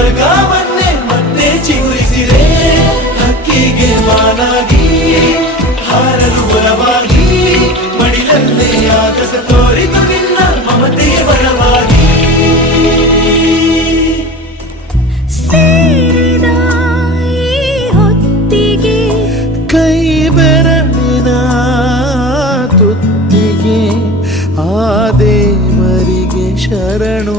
ಸ್ವರ್ಗವನ್ನೇ ಮತ್ತೆ ಚಿಗುರಿಸಿದೆ ಹಕ್ಕಿಗೆ ಮಾನಾಗಿ ಹಾರಲು ಬಲವಾಗಿ ಮಡಿಲಲ್ಲೇ ಆಗಸ ತೋರಿತು ನಿನ್ನ ಮಮತೆಯ ಬಲವಾಗಿ ಸೇರಿದ ಈ ಹೊತ್ತಿಗೆ ಕೈ ಬೆರಳಿನ ತುತ್ತಿಗೆ ಆ ದೇವರಿಗೆ ಶರಣು.